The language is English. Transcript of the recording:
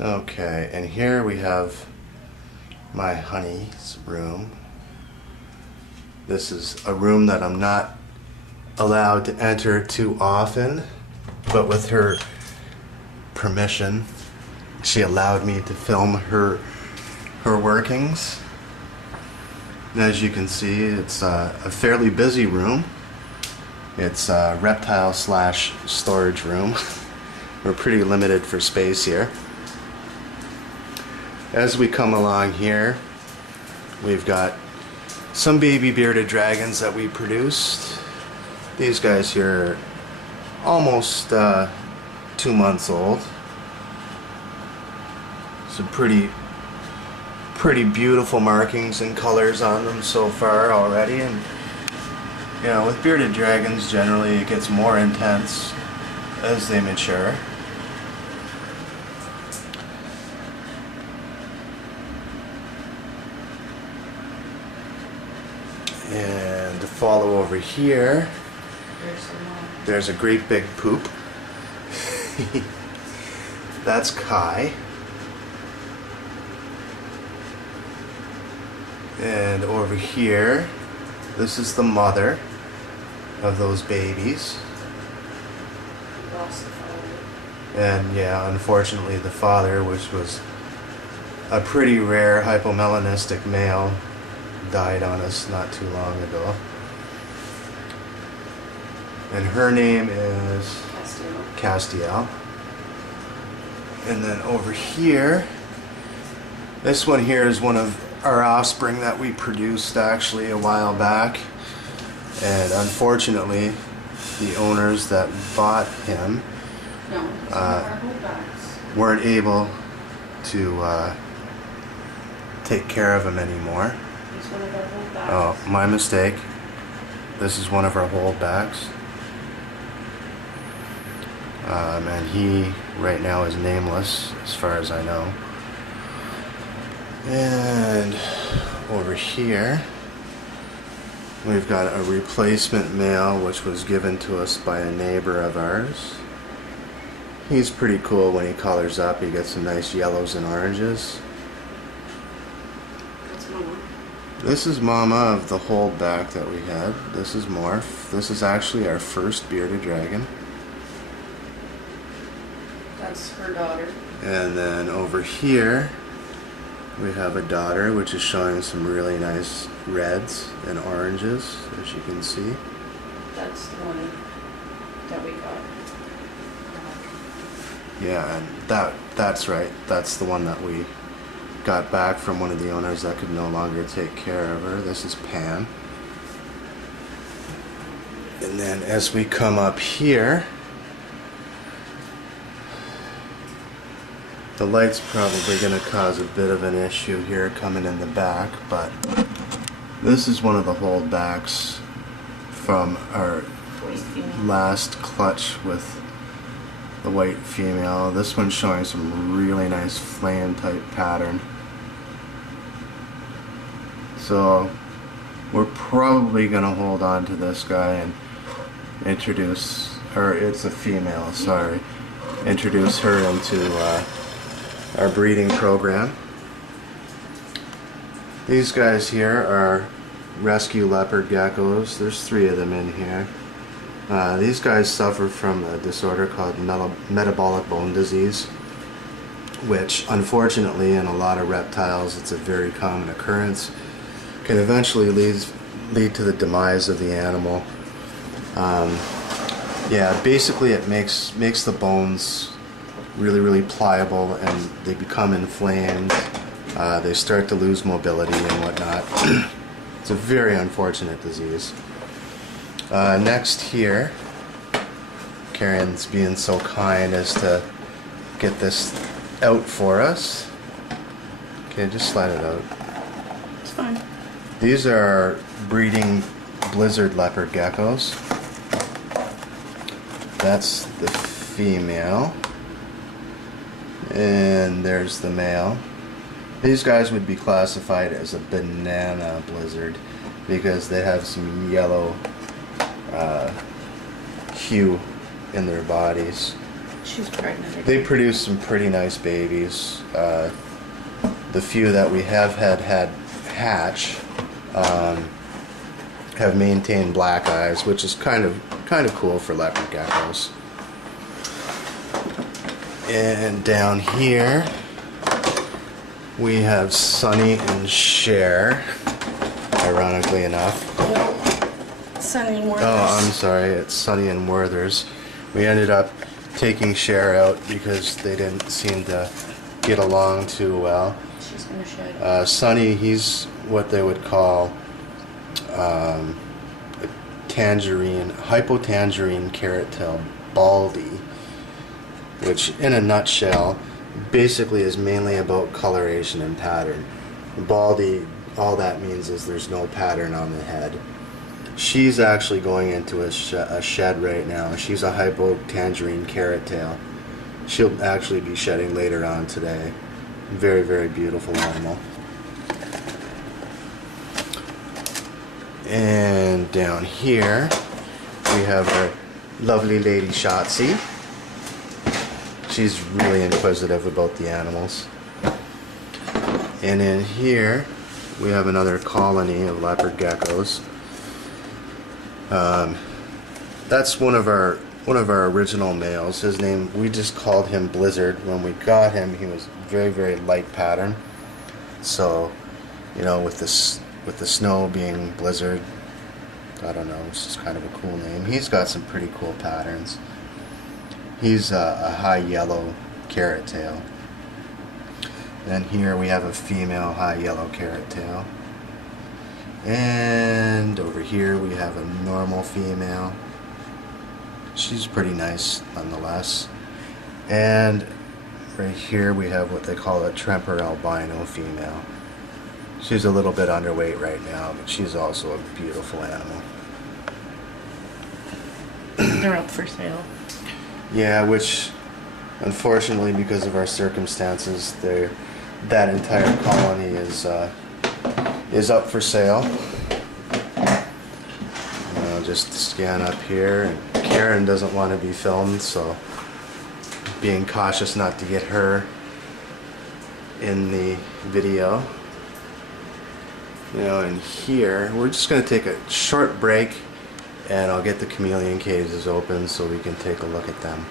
Okay, and here we have my honey's room. This is a room that I'm not allowed to enter too often, but with her permission, she allowed me to film her workings. And as you can see, it's a fairly busy room. It's a reptile slash storage room. We're pretty limited for space here. As we come along here, we've got some baby bearded dragons that we produced. These guys here are almost 2 months old. Some pretty beautiful markings and colors on them so far already. And you know, with bearded dragons, generally it gets more intense as they mature. And to follow over here, there's a great big poop. That's Kai. And over here, this is the mother of those babies. And yeah, unfortunately the father, which was a pretty rare hypomelanistic male, died on us not too long ago. And her name is Castiel. And then over here, this one here is one of our offspring that we produced actually a while back. And unfortunately, the owners that bought him weren't able to take care of him anymore. Oh, my mistake. This is one of our holdbacks. And he right now is nameless as far as I know. And over here we've got a replacement male which was given to us by a neighbor of ours. He's pretty cool when he colors up. He gets some nice yellows and oranges. This is Mama of the holdback that we had. This is Morph. This is actually our first bearded dragon. That's her daughter. And then over here we have a daughter which is showing some really nice reds and oranges, as you can see. That's the one that we got. Yeah, and that's right. That's the one that we got back from one of the owners that could no longer take care of her. This is Pan. And then as we come up here, the light's probably going to cause a bit of an issue here coming in the back, but this is one of the holdbacks from our last clutch with the white female. This one's showing some really nice flame type pattern. So we're probably going to hold on to this guy and introduce, or it's a female, sorry, introduce her into our breeding program. These guys here are rescue leopard geckos. There's 3 of them in here. These guys suffer from a disorder called metabolic bone disease, which unfortunately in a lot of reptiles, it's a very common occurrence, can eventually lead to the demise of the animal. Yeah, basically it makes the bones really pliable and they become inflamed. They start to lose mobility and whatnot. It's a very unfortunate disease. Next here, Karen's being so kind as to get this out for us. Okay, just slide it out. It's fine. These are breeding blizzard leopard geckos. That's the female. And there's the male. These guys would be classified as a banana blizzard because they have some yellow hue in their bodies. She's pregnant again. They produce some pretty nice babies. The few that we have had hatch have maintained black eyes, which is kind of cool for leopard geckos. And down here we have Sunny and Cher, ironically enough. Sunny and Werther's. Oh, I'm sorry, it's Sunny and Werther's. We ended up taking Cher out because they didn't seem to get along too well. She's gonna shed. Sunny, he's what they would call a hypotangerine carrot tail baldy, which in a nutshell basically is mainly about coloration and pattern. Baldy, all that means is there's no pattern on the head. She's actually going into a shed right now. She's a hypotangerine carrot tail. She'll actually be shedding later on today. Very, very beautiful animal. And down here we have our lovely lady Shotzi. She's really inquisitive about the animals. And in here we have another colony of leopard geckos. That's one of our original males. His name, we just called him Blizzard. When we got him, he was very, very light pattern. So, you know, with the snow being Blizzard, I don't know, it's just kind of a cool name. He's got some pretty cool patterns. He's a high yellow carrot tail. And here we have a female high yellow carrot tail. And over here we have a normal female. She's pretty nice nonetheless. And right here we have what they call a Tremper albino female. She's a little bit underweight right now, but she's also a beautiful animal. They're up for sale. Yeah, which unfortunately because of our circumstances, that entire colony is up for sale. Just scan up here. Karen doesn't want to be filmed, so being cautious not to get her in the video. You know, and here we're just going to take a short break, and I'll get the chameleon cages open so we can take a look at them.